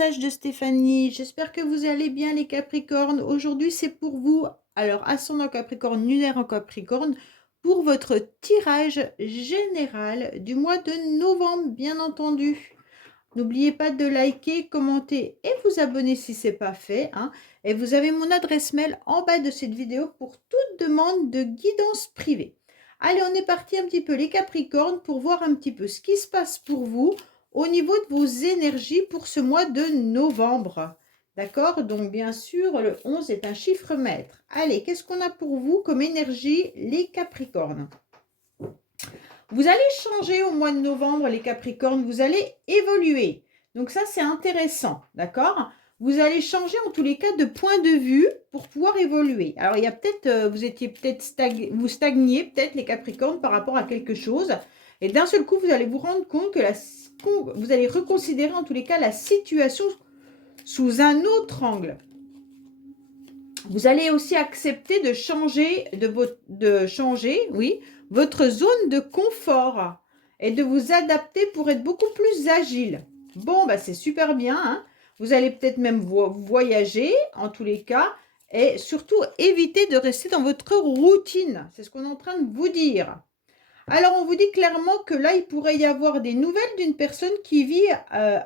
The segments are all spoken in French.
message de Stéphanie. J'espère que vous allez bien les Capricornes. Aujourd'hui, c'est pour vous, alors ascendant Capricorne, lunaire en Capricorne, pour votre tirage général du mois de novembre, bien entendu. N'oubliez pas de liker, commenter et vous abonner si ce n'est pas fait, hein. Et vous avez mon adresse mail en bas de cette vidéo pour toute demande de guidance privée. Allez, on est parti un petit peu les Capricornes pour voir un petit peu ce qui se passe pour vous au niveau de vos énergies pour ce mois de novembre. D'accord? Donc, bien sûr, le 11 est un chiffre maître. Allez, qu'est-ce qu'on a pour vous comme énergie, les Capricornes? Vous allez changer au mois de novembre, les Capricornes. Vous allez évoluer. Donc, ça, c'est intéressant. D'accord? Vous allez changer, en tous les cas, de point de vue pour pouvoir évoluer. Alors, il y a peut-être, vous étiez peut-être vous stagniez, peut-être, les Capricornes, par rapport à quelque chose. Et d'un seul coup, vous allez vous rendre compte que vous allez reconsidérer en tous les cas la situation sous un autre angle. Vous allez aussi accepter de changer, oui, votre zone de confort et de vous adapter pour être beaucoup plus agile. Bon, bah c'est super bien, hein. Vous allez peut-être même voyager, en tous les cas, et surtout éviter de rester dans votre routine. C'est ce qu'on est en train de vous dire. Alors, on vous dit clairement que là, il pourrait y avoir des nouvelles d'une personne qui vit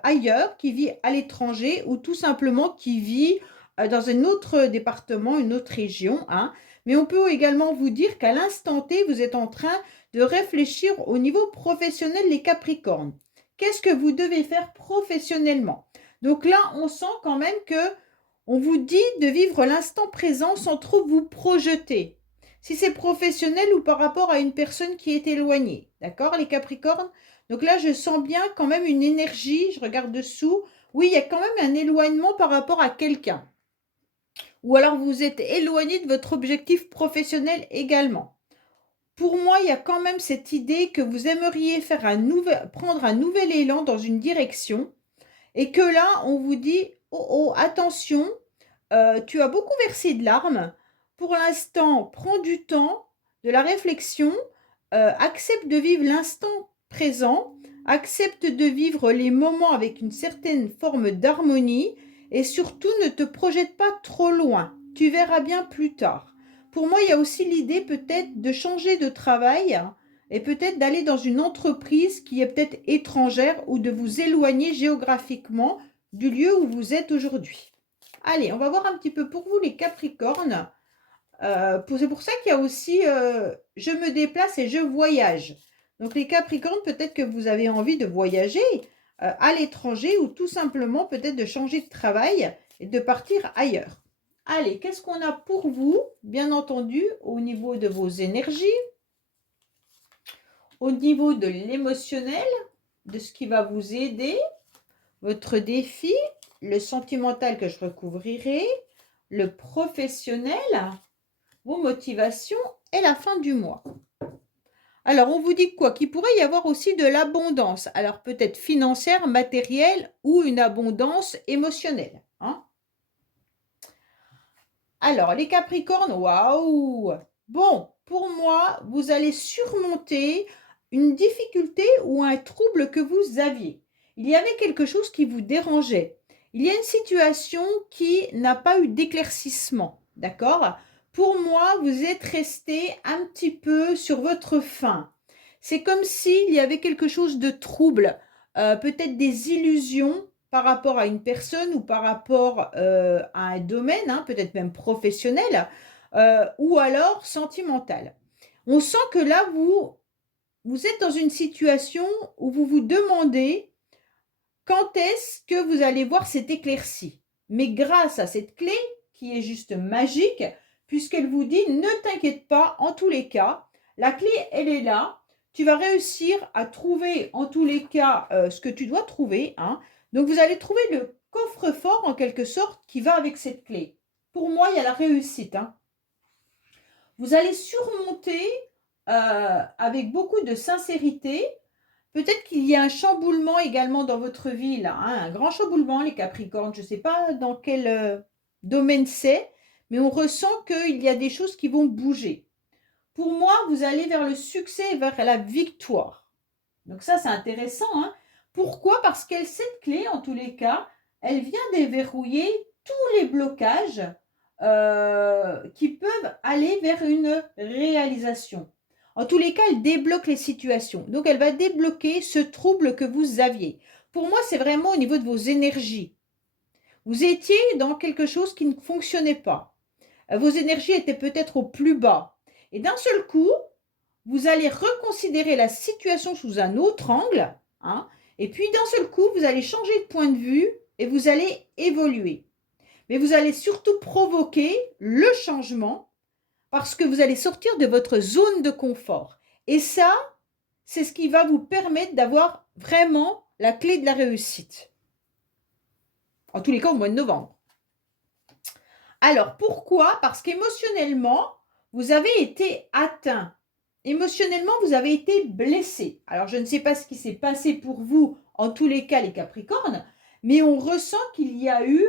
ailleurs, qui vit à l'étranger ou tout simplement qui vit dans un autre département, une autre région, hein. Mais on peut également vous dire qu'à l'instant T, vous êtes en train de réfléchir au niveau professionnel, les Capricornes. Qu'est-ce que vous devez faire professionnellement? Donc là, on sent quand même que on vous dit de vivre l'instant présent sans trop vous projeter. Si c'est professionnel ou par rapport à une personne qui est éloignée. D'accord, les Capricornes? Donc là, je sens bien quand même une énergie. Je regarde dessous. Oui, il y a quand même un éloignement par rapport à quelqu'un. Ou alors vous êtes éloigné de votre objectif professionnel également. Pour moi, il y a quand même cette idée que vous aimeriez prendre un nouvel élan dans une direction. Et que là, on vous dit, oh, oh, attention, tu as beaucoup versé de larmes. Pour l'instant, prends du temps, de la réflexion, accepte de vivre l'instant présent, accepte de vivre les moments avec une certaine forme d'harmonie et surtout ne te projette pas trop loin. Tu verras bien plus tard. Pour moi, il y a aussi l'idée peut-être de changer de travail et peut-être d'aller dans une entreprise qui est peut-être étrangère ou de vous éloigner géographiquement du lieu où vous êtes aujourd'hui. Allez, on va voir un petit peu pour vous les Capricornes. C'est pour ça qu'il y a aussi je me déplace et je voyage. Donc les Capricornes, peut-être que vous avez envie de voyager à l'étranger ou tout simplement peut-être de changer de travail et de partir ailleurs. Allez, qu'est-ce qu'on a pour vous, bien entendu, au niveau de vos énergies, au niveau de l'émotionnel, de ce qui va vous aider, votre défi, le sentimental que je recouvrirai, le professionnel, vos motivations et la fin du mois. Alors, on vous dit quoi? Qu'il pourrait y avoir aussi de l'abondance. Alors, peut-être financière, matérielle ou une abondance émotionnelle, hein? Alors, les Capricornes, waouh! Bon, pour moi, vous allez surmonter une difficulté ou un trouble que vous aviez. Il y avait quelque chose qui vous dérangeait. Il y a une situation qui n'a pas eu d'éclaircissement, d'accord? Pour moi, vous êtes resté un petit peu sur votre faim. C'est comme s'il y avait quelque chose de trouble, peut-être des illusions par rapport à une personne ou par rapport à un domaine, hein, peut-être même professionnel, ou alors sentimental. On sent que là, vous êtes dans une situation où vous vous demandez quand est-ce que vous allez voir cette éclaircie. Mais grâce à cette clé, qui est juste magique, puisqu'elle vous dit ne t'inquiète pas, en tous les cas, la clé, elle est là. Tu vas réussir à trouver, en tous les cas, ce que tu dois trouver, hein. Donc, vous allez trouver le coffre-fort, en quelque sorte, qui va avec cette clé. Pour moi, il y a la réussite, hein. Vous allez surmonter avec beaucoup de sincérité. Peut-être qu'il y a un chamboulement également dans votre vie, là, hein, un grand chamboulement, les Capricornes. Je ne sais pas dans quel domaine c'est, mais on ressent qu'il y a des choses qui vont bouger. Pour moi, vous allez vers le succès, vers la victoire. Donc ça, c'est intéressant, hein. Pourquoi? Parce qu'elle, cette clé, en tous les cas, elle vient déverrouiller tous les blocages qui peuvent aller vers une réalisation. En tous les cas, elle débloque les situations. Donc, elle va débloquer ce trouble que vous aviez. Pour moi, c'est vraiment au niveau de vos énergies. Vous étiez dans quelque chose qui ne fonctionnait pas. Vos énergies étaient peut-être au plus bas. Et d'un seul coup, vous allez reconsidérer la situation sous un autre angle, hein, et puis d'un seul coup, vous allez changer de point de vue et vous allez évoluer. Mais vous allez surtout provoquer le changement parce que vous allez sortir de votre zone de confort. Et ça, c'est ce qui va vous permettre d'avoir vraiment la clé de la réussite. En tous les cas, au mois de novembre. Alors, pourquoi? Parce qu'émotionnellement, vous avez été atteint. Émotionnellement, vous avez été blessé. Alors, je ne sais pas ce qui s'est passé pour vous, en tous les cas, les Capricornes, mais on ressent qu'il y a eu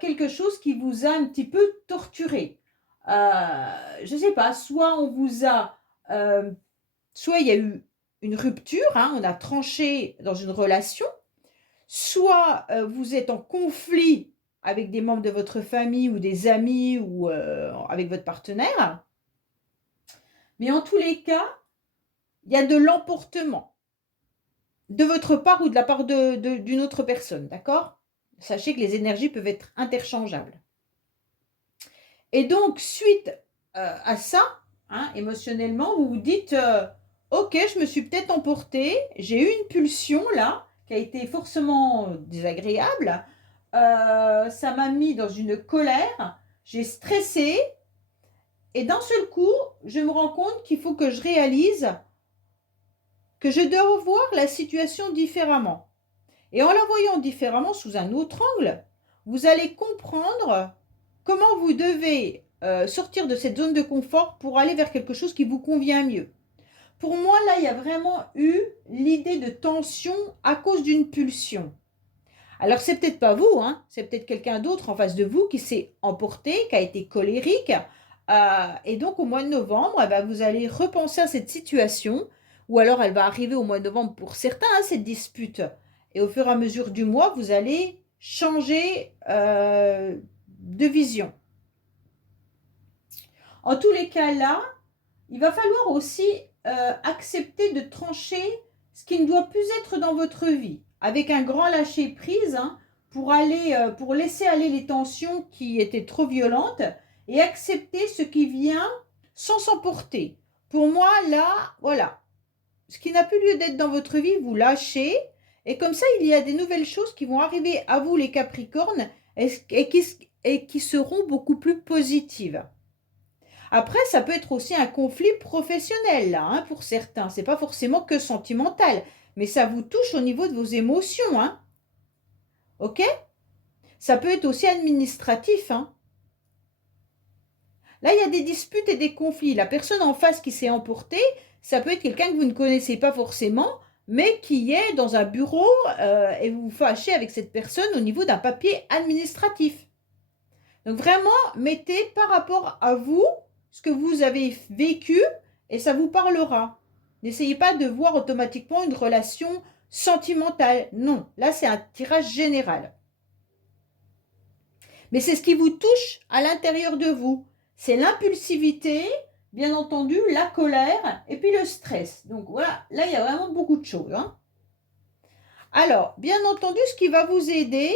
quelque chose qui vous a un petit peu torturé. Je ne sais pas, soit on vous a... soit il y a eu une rupture, hein, on a tranché dans une relation, soit vous êtes en conflit avec des membres de votre famille ou des amis ou avec votre partenaire. Mais en tous les cas, il y a de l'emportement de votre part ou de la part d'une autre personne, d'accord? Sachez que les énergies peuvent être interchangeables. Et donc, suite à ça, hein, émotionnellement, vous vous dites ok, je me suis peut-être emportée, j'ai eu une pulsion là, qui a été forcément désagréable, ça m'a mis dans une colère, j'ai stressé, et d'un seul coup, je me rends compte qu'il faut que je réalise que je dois voir la situation différemment. Et en la voyant différemment sous un autre angle, vous allez comprendre comment vous devez sortir de cette zone de confort pour aller vers quelque chose qui vous convient mieux. Pour moi, là, il y a vraiment eu l'idée de tension à cause d'une pulsion. Alors, c'est peut-être pas vous, hein, c'est peut-être quelqu'un d'autre en face de vous qui s'est emporté, qui a été colérique. Et donc, au mois de novembre, eh ben, vous allez repenser à cette situation, ou alors elle va arriver au mois de novembre pour certains, hein, cette dispute. Et au fur et à mesure du mois, vous allez changer de vision. En tous les cas, là, il va falloir aussi accepter de trancher ce qui ne doit plus être dans votre vie, avec un grand lâcher-prise, hein, pour laisser aller les tensions qui étaient trop violentes et accepter ce qui vient sans s'emporter. Pour moi, là, voilà, ce qui n'a plus lieu d'être dans votre vie, vous lâchez, et comme ça, il y a des nouvelles choses qui vont arriver à vous, les Capricornes, et qui seront beaucoup plus positives. Après, ça peut être aussi un conflit professionnel, là, hein, pour certains. C'est pas forcément que sentimental, mais ça vous touche au niveau de vos émotions, hein. Ok? Ça peut être aussi administratif, hein. Là, il y a des disputes et des conflits. La personne en face qui s'est emportée, ça peut être quelqu'un que vous ne connaissez pas forcément, mais qui est dans un bureau et vous vous fâchez avec cette personne au niveau d'un papier administratif. Donc vraiment, mettez par rapport à vous ce que vous avez vécu et ça vous parlera. N'essayez pas de voir automatiquement une relation sentimentale. Non, là c'est un tirage général. Mais c'est ce qui vous touche à l'intérieur de vous. C'est l'impulsivité, bien entendu, la colère et puis le stress. Donc voilà, là il y a vraiment beaucoup de choses, hein. Alors, bien entendu, ce qui va vous aider,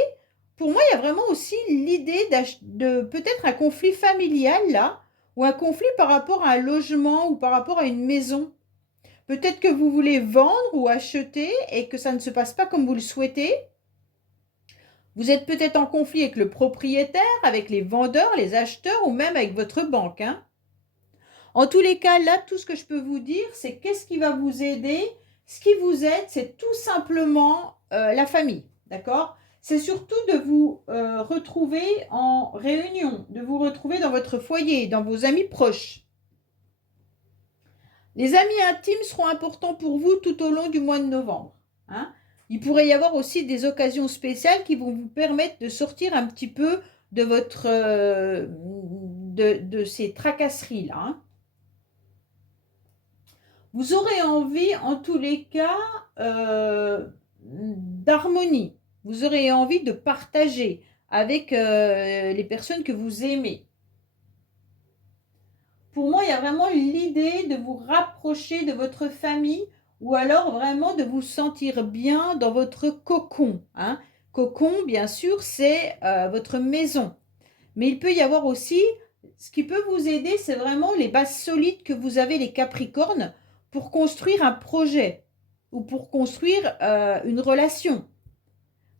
pour moi, il y a vraiment aussi l'idée de peut-être un conflit familial là, ou un conflit par rapport à un logement ou par rapport à une maison. Peut-être que vous voulez vendre ou acheter et que ça ne se passe pas comme vous le souhaitez. Vous êtes peut-être en conflit avec le propriétaire, avec les vendeurs, les acheteurs ou même avec votre banque, hein. En tous les cas, là, tout ce que je peux vous dire, c'est qu'est-ce qui va vous aider. Ce qui vous aide, c'est tout simplement la famille, d'accord? C'est surtout de vous retrouver en réunion, de vous retrouver dans votre foyer, dans vos amis proches. Les amis intimes seront importants pour vous tout au long du mois de novembre, hein. Il pourrait y avoir aussi des occasions spéciales qui vont vous permettre de sortir un petit peu de votre de ces tracasseries-là, hein. Vous aurez envie, en tous les cas, d'harmonie. Vous aurez envie de partager avec les personnes que vous aimez. Pour moi, il y a vraiment l'idée de vous rapprocher de votre famille ou alors vraiment de vous sentir bien dans votre cocon, hein. Cocon, bien sûr, c'est votre maison. Mais il peut y avoir aussi, ce qui peut vous aider, c'est vraiment les bases solides que vous avez, les Capricornes, pour construire un projet ou pour construire une relation.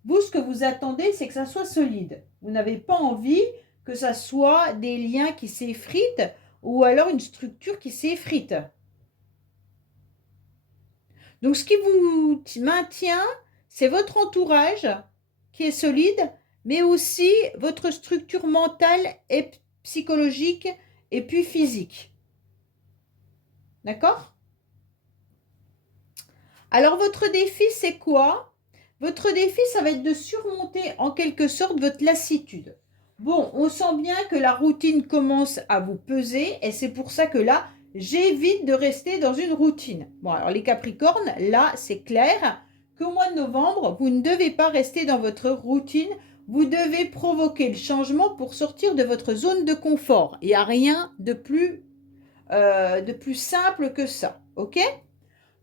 Vous, ce que vous attendez, c'est que ça soit solide. Vous n'avez pas envie que ça soit des liens qui s'effritent ou alors une structure qui s'effrite. Donc, ce qui vous maintient, c'est votre entourage qui est solide, mais aussi votre structure mentale et psychologique et puis physique. D'accord? Alors, votre défi, c'est quoi? Votre défi, ça va être de surmonter en quelque sorte votre lassitude. Bon, on sent bien que la routine commence à vous peser et c'est pour ça que là, j'évite de rester dans une routine. Bon, alors les Capricornes, là, c'est clair qu'au mois de novembre, vous ne devez pas rester dans votre routine. Vous devez provoquer le changement pour sortir de votre zone de confort. Il n'y a rien de plus simple que ça. OK?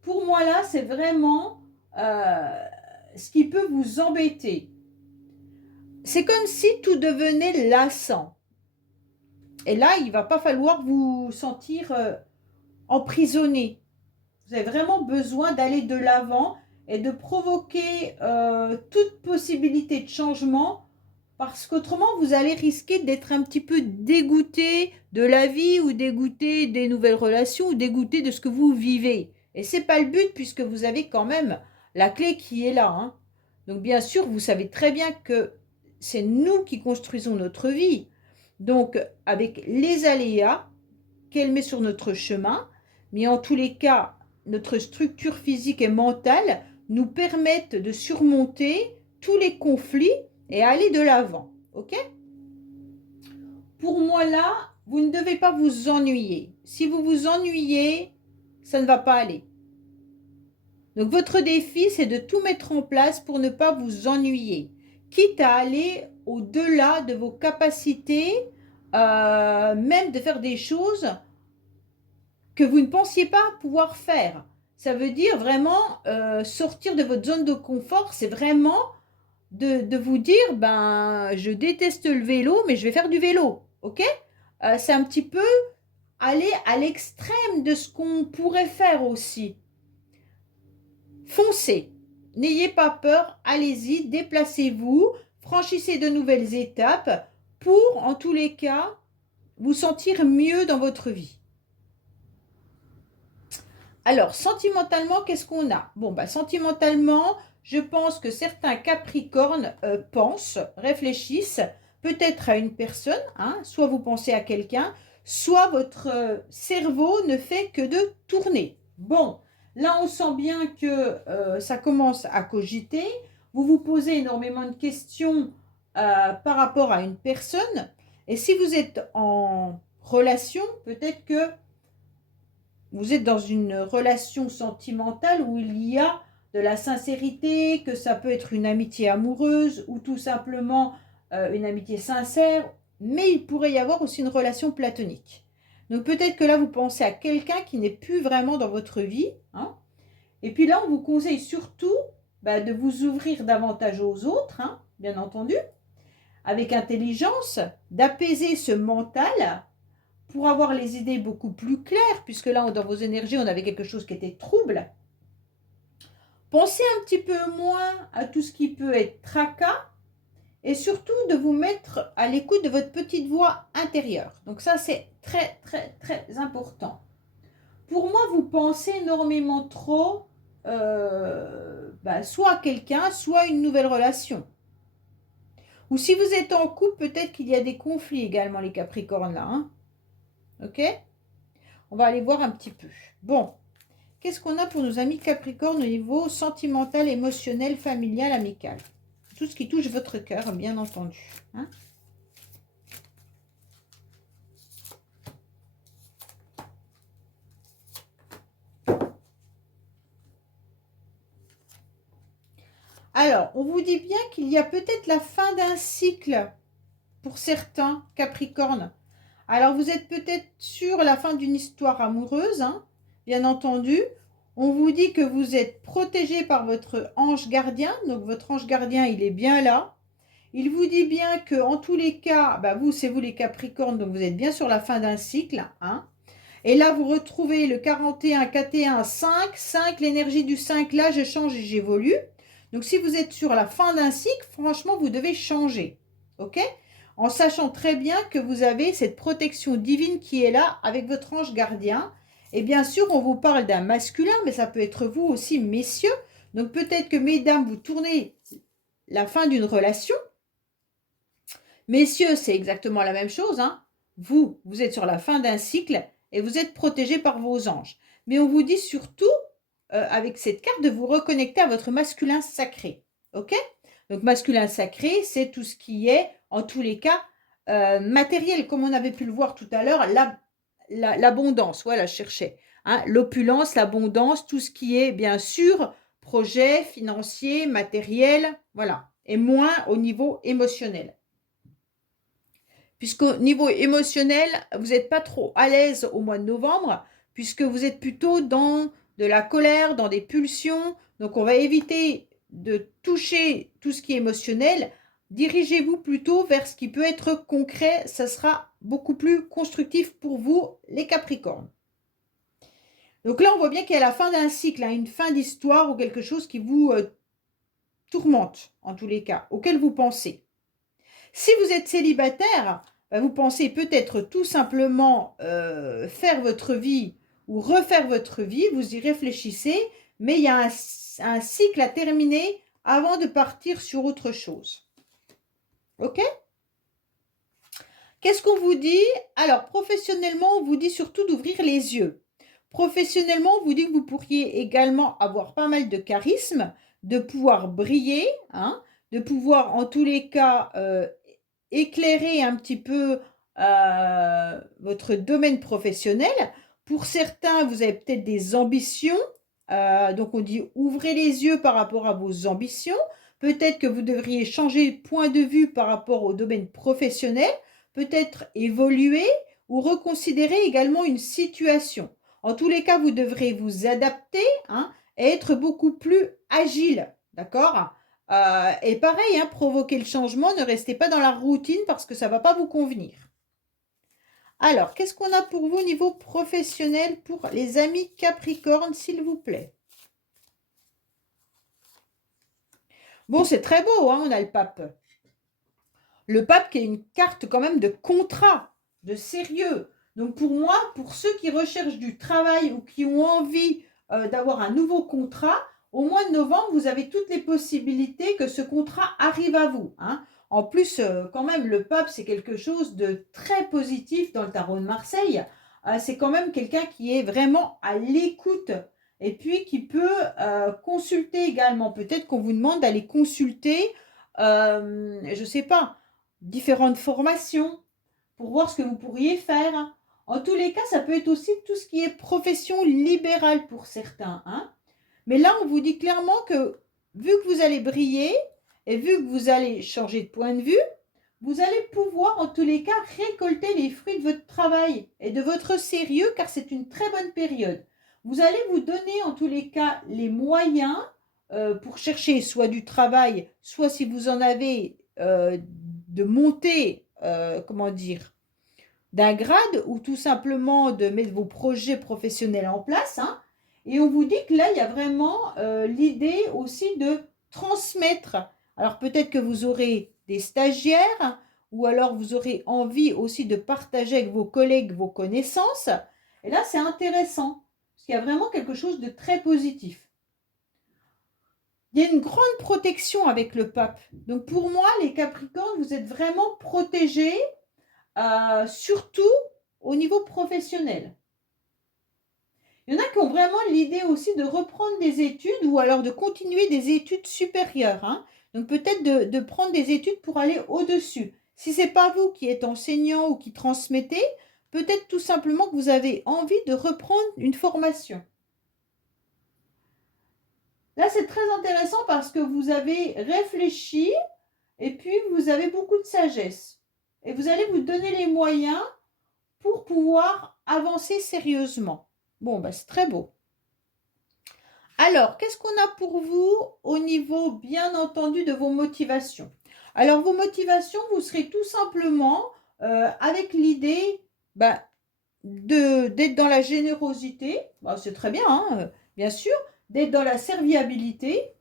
Pour moi, là, c'est vraiment ce qui peut vous embêter. C'est comme si tout devenait lassant. Et là, il ne va pas falloir vous sentir emprisonné. Vous avez vraiment besoin d'aller de l'avant et de provoquer toute possibilité de changement parce qu'autrement, vous allez risquer d'être un petit peu dégoûté de la vie ou dégoûté des nouvelles relations ou dégoûté de ce que vous vivez. Et ce n'est pas le but puisque vous avez quand même la clé qui est là, hein. Donc bien sûr, vous savez très bien que c'est nous qui construisons notre vie. Donc avec les aléas qu'elle met sur notre chemin, mais en tous les cas, notre structure physique et mentale nous permettent de surmonter tous les conflits et aller de l'avant. OK? Pour moi, là, vous ne devez pas vous ennuyer. Si vous vous ennuyez, ça ne va pas aller. Donc, votre défi, c'est de tout mettre en place pour ne pas vous ennuyer, quitte à aller au-delà de vos capacités, même de faire des choses que vous ne pensiez pas pouvoir faire. Ça veut dire vraiment sortir de votre zone de confort, c'est vraiment de vous dire, ben, je déteste le vélo, mais je vais faire du vélo, ok? C'est un petit peu aller à l'extrême de ce qu'on pourrait faire aussi. Foncez, n'ayez pas peur, allez-y, déplacez-vous, franchissez de nouvelles étapes pour, en tous les cas, vous sentir mieux dans votre vie. Alors, sentimentalement, qu'est-ce qu'on a? Bon, bah, sentimentalement, je pense que certains Capricornes pensent, réfléchissent peut-être à une personne, hein, soit vous pensez à quelqu'un, soit votre cerveau ne fait que de tourner. Bon, là, on sent bien que ça commence à cogiter. Vous vous posez énormément de questions par rapport à une personne. Et si vous êtes en relation, peut-être que vous êtes dans une relation sentimentale où il y a de la sincérité, que ça peut être une amitié amoureuse ou tout simplement une amitié sincère, mais il pourrait y avoir aussi une relation platonique. Donc peut-être que là, vous pensez à quelqu'un qui n'est plus vraiment dans votre vie, hein. Et puis là, on vous conseille surtout de vous ouvrir davantage aux autres, hein, bien entendu, avec intelligence, d'apaiser ce mental pour avoir les idées beaucoup plus claires, puisque là, dans vos énergies, on avait quelque chose qui était trouble. Pensez un petit peu moins à tout ce qui peut être tracas et surtout de vous mettre à l'écoute de votre petite voix intérieure. Donc ça, c'est très, très, très important. Pour moi, vous pensez énormément trop soit à quelqu'un, soit à une nouvelle relation. Ou si vous êtes en couple, peut-être qu'il y a des conflits également, les Capricornes là, hein. Ok? On va aller voir un petit peu. Bon, qu'est-ce qu'on a pour nos amis Capricorne au niveau sentimental, émotionnel, familial, amical? Tout ce qui touche votre cœur, bien entendu, hein? Alors, on vous dit bien qu'il y a peut-être la fin d'un cycle pour certains Capricornes. Alors, vous êtes peut-être sur la fin d'une histoire amoureuse, hein, bien entendu. On vous dit que vous êtes protégé par votre ange gardien. Donc, votre ange gardien, il est bien là. Il vous dit bien que en tous les cas, bah vous, c'est vous les Capricornes, donc vous êtes bien sur la fin d'un cycle, hein. Et là, vous retrouvez le 41, 41, 5. 5, l'énergie du 5, là, je change et j'évolue. Donc, si vous êtes sur la fin d'un cycle, franchement, vous devez changer. OK? En sachant très bien que vous avez cette protection divine qui est là avec votre ange gardien. Et bien sûr, on vous parle d'un masculin, mais ça peut être vous aussi, messieurs. Donc, peut-être que, mesdames, vous tournez la fin d'une relation. Messieurs, c'est exactement la même chose, hein. Vous êtes sur la fin d'un cycle et vous êtes protégés par vos anges. Mais on vous dit surtout, avec cette carte, de vous reconnecter à votre masculin sacré. OK? Donc, masculin sacré, c'est tout ce qui est, en tous les cas, matériel, comme on avait pu le voir tout à l'heure, l'abondance, voilà, je cherchais. Hein, l'opulence, l'abondance, tout ce qui est, bien sûr, projet financier, matériel, voilà. Et moins au niveau émotionnel. Puisqu'au niveau émotionnel, vous n'êtes pas trop à l'aise au mois de novembre, puisque vous êtes plutôt dans de la colère, dans des pulsions. Donc, on va éviter de toucher tout ce qui est émotionnel. Dirigez-vous plutôt vers ce qui peut être concret. Ça sera beaucoup plus constructif pour vous, les Capricornes. Donc là, on voit bien qu'il y a la fin d'un cycle, hein, une fin d'histoire ou quelque chose qui vous tourmente, en tous les cas, auquel vous pensez. Si vous êtes célibataire, vous pensez peut-être tout simplement faire votre vie ou refaire votre vie, vous y réfléchissez, mais il y a un cycle à terminer avant de partir sur autre chose. OK? Qu'est-ce qu'on vous dit? Alors, professionnellement, on vous dit surtout d'ouvrir les yeux. Professionnellement, on vous dit que vous pourriez également avoir pas mal de charisme, de pouvoir briller, hein, de pouvoir en tous les cas éclairer un petit peu votre domaine professionnel. Pour certains, vous avez peut-être des ambitions. Donc, on dit ouvrez les yeux par rapport à vos ambitions. Peut-être que vous devriez changer de point de vue par rapport au domaine professionnel. Peut-être évoluer ou reconsidérer également une situation. En tous les cas, vous devrez vous adapter, hein, et être beaucoup plus agile. D'accord? Et pareil, hein, provoquer le changement, ne restez pas dans la routine parce que ça ne va pas vous convenir. Alors, qu'est-ce qu'on a pour vous au niveau professionnel pour les amis Capricorne, s'il vous plaît? Bon, c'est très beau, hein, on a le pape. Le pape qui est une carte quand même de contrat, de sérieux. Donc pour moi, pour ceux qui recherchent du travail ou qui ont envie d'avoir un nouveau contrat, au mois de novembre, vous avez toutes les possibilités que ce contrat arrive à vous. Hein. En plus, quand même, le pape, c'est quelque chose de très positif dans le tarot de Marseille. C'est quand même quelqu'un qui est vraiment à l'écoute et puis qui peut consulter également. Peut-être qu'on vous demande d'aller consulter, je ne sais pas, différentes formations pour voir ce que vous pourriez faire. En tous les cas, ça peut être aussi tout ce qui est profession libérale pour certains. Hein. Mais là, on vous dit clairement que vu que vous allez briller et vu que vous allez changer de point de vue, vous allez pouvoir en tous les cas récolter les fruits de votre travail et de votre sérieux car c'est une très bonne période. Vous allez vous donner en tous les cas les moyens pour chercher soit du travail, soit si vous en avez de monter, comment dire, d'un grade ou tout simplement de mettre vos projets professionnels en place. Hein. Et on vous dit que là, il y a vraiment l'idée aussi de transmettre. Alors peut-être que vous aurez des stagiaires ou alors vous aurez envie aussi de partager avec vos collègues vos connaissances. Et là, c'est intéressant parce qu'il y a vraiment quelque chose de très positif. Il y a une grande protection avec le pape. Donc pour moi, les Capricornes, vous êtes vraiment protégés, surtout au niveau professionnel. Il y en a qui ont vraiment l'idée aussi de reprendre des études ou alors de continuer des études supérieures. Hein. Donc peut-être de prendre des études pour aller au-dessus. Si ce n'est pas vous qui êtes enseignant ou qui transmettez, peut-être tout simplement que vous avez envie de reprendre une formation. Là, c'est très intéressant parce que vous avez réfléchi et puis vous avez beaucoup de sagesse. Et vous allez vous donner les moyens pour pouvoir avancer sérieusement. Bon, bah, c'est très beau. Alors, qu'est-ce qu'on a pour vous au niveau, bien entendu, de vos motivations? Alors, vos motivations, vous serez tout simplement avec l'idée bah, d'être dans la générosité. Bah, c'est très bien, hein, bien sûr. D'être dans la serviabilité.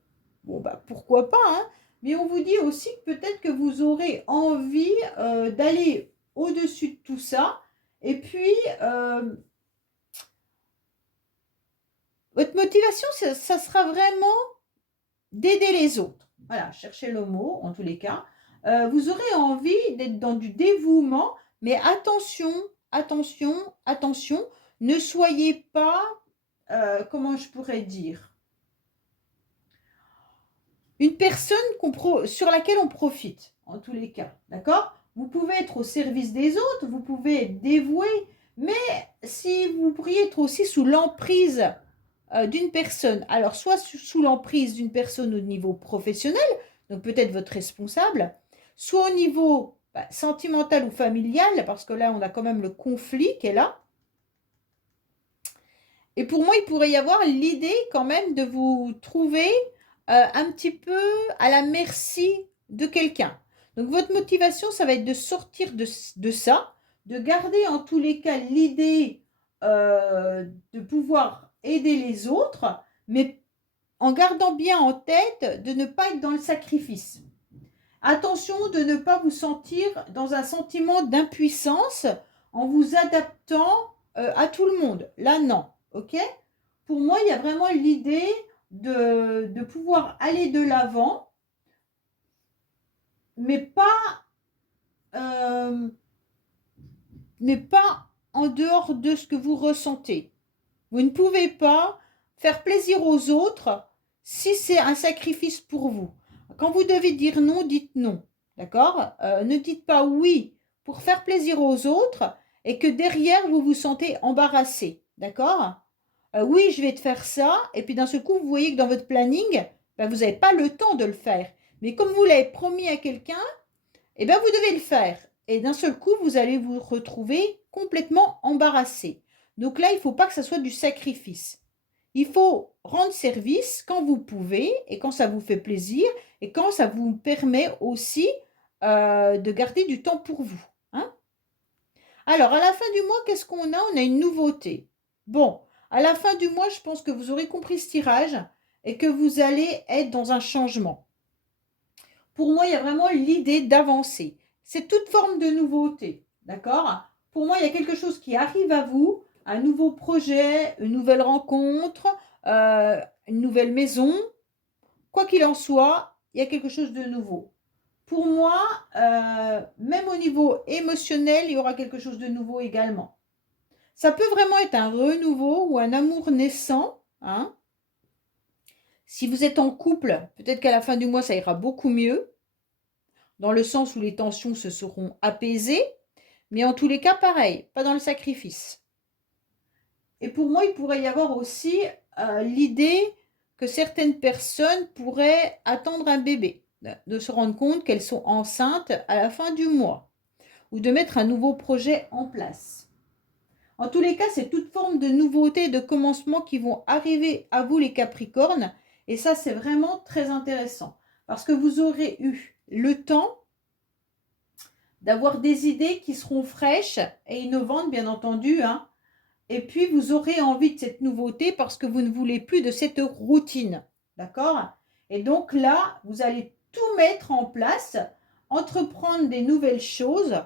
Bon, bah, pourquoi pas, hein. Mais on vous dit aussi que peut-être que vous aurez envie d'aller au-dessus de tout ça. Et puis, votre motivation, ça sera vraiment d'aider les autres. Voilà, cherchez le mot en tous les cas. Vous aurez envie d'être dans du dévouement, mais attention, attention, attention, ne soyez pas, comment je pourrais dire, une personne sur laquelle on profite, en tous les cas, d'accord? Vous pouvez être au service des autres, vous pouvez être dévoué, mais si vous pourriez être aussi sous l'emprise d'une personne, alors soit sous l'emprise d'une personne au niveau professionnel, donc peut-être votre responsable, soit au niveau sentimental ou familial, parce que là on a quand même le conflit qui est là. Et pour moi, il pourrait y avoir l'idée quand même de vous trouver un petit peu à la merci de quelqu'un. Donc votre motivation, ça va être de sortir de ça, de garder en tous les cas l'idée de pouvoir aider les autres, mais en gardant bien en tête de ne pas être dans le sacrifice. Attention de ne pas vous sentir dans un sentiment d'impuissance en vous adaptant à tout le monde. Là, non. Ok? Pour moi, il y a vraiment l'idée de pouvoir aller de l'avant, mais euh, pas en dehors de ce que vous ressentez. Vous ne pouvez pas faire plaisir aux autres si c'est un sacrifice pour vous. Quand vous devez dire non, dites non. D'accord? Ne dites pas oui pour faire plaisir aux autres et que derrière, vous vous sentez embarrassé. D'accord? Oui, je vais te faire ça. Et puis d'un seul coup, vous voyez que dans votre planning, ben, vous n'avez pas le temps de le faire. Mais comme vous l'avez promis à quelqu'un, eh bien, vous devez le faire. Et d'un seul coup, vous allez vous retrouver complètement embarrassé. Donc là, il ne faut pas que ça soit du sacrifice. Il faut rendre service quand vous pouvez et quand ça vous fait plaisir et quand ça vous permet aussi de garder du temps pour vous. Hein. Alors, à la fin du mois, qu'est-ce qu'on a? On a une nouveauté. Bon, à la fin du mois, je pense que vous aurez compris ce tirage et que vous allez être dans un changement. Pour moi, il y a vraiment l'idée d'avancer. C'est toute forme de nouveauté. D'accord? Pour moi, il y a quelque chose qui arrive à vous, un nouveau projet, une nouvelle rencontre, une nouvelle maison. Quoi qu'il en soit, il y a quelque chose de nouveau. Pour moi, même au niveau émotionnel, il y aura quelque chose de nouveau également. Ça peut vraiment être un renouveau ou un amour naissant. Hein. Si vous êtes en couple, peut-être qu'à la fin du mois, ça ira beaucoup mieux, dans le sens où les tensions se seront apaisées, mais en tous les cas, pareil, pas dans le sacrifice. Et pour moi, il pourrait y avoir aussi l'idée que certaines personnes pourraient attendre un bébé, de se rendre compte qu'elles sont enceintes à la fin du mois, ou de mettre un nouveau projet en place. En tous les cas, c'est toute forme de nouveauté et de commencement qui vont arriver à vous les Capricornes, et ça, c'est vraiment très intéressant, parce que vous aurez eu le temps d'avoir des idées qui seront fraîches et innovantes, bien entendu, hein. Et puis, vous aurez envie de cette nouveauté parce que vous ne voulez plus de cette routine. D'accord? Et donc là, vous allez tout mettre en place, entreprendre des nouvelles choses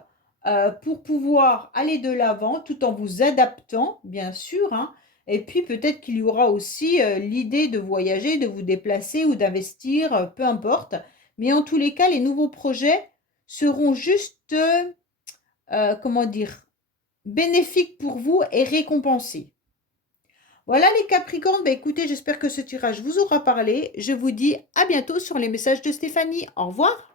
pour pouvoir aller de l'avant tout en vous adaptant, bien sûr. Hein. Et puis, peut-être qu'il y aura aussi l'idée de voyager, de vous déplacer ou d'investir, peu importe. Mais en tous les cas, les nouveaux projets seront juste, comment dire, bénéfiques pour vous et récompensés. Voilà les Capricornes, bah écoutez, j'espère que ce tirage vous aura parlé. Je vous dis à bientôt sur les messages de Stéphanie. Au revoir.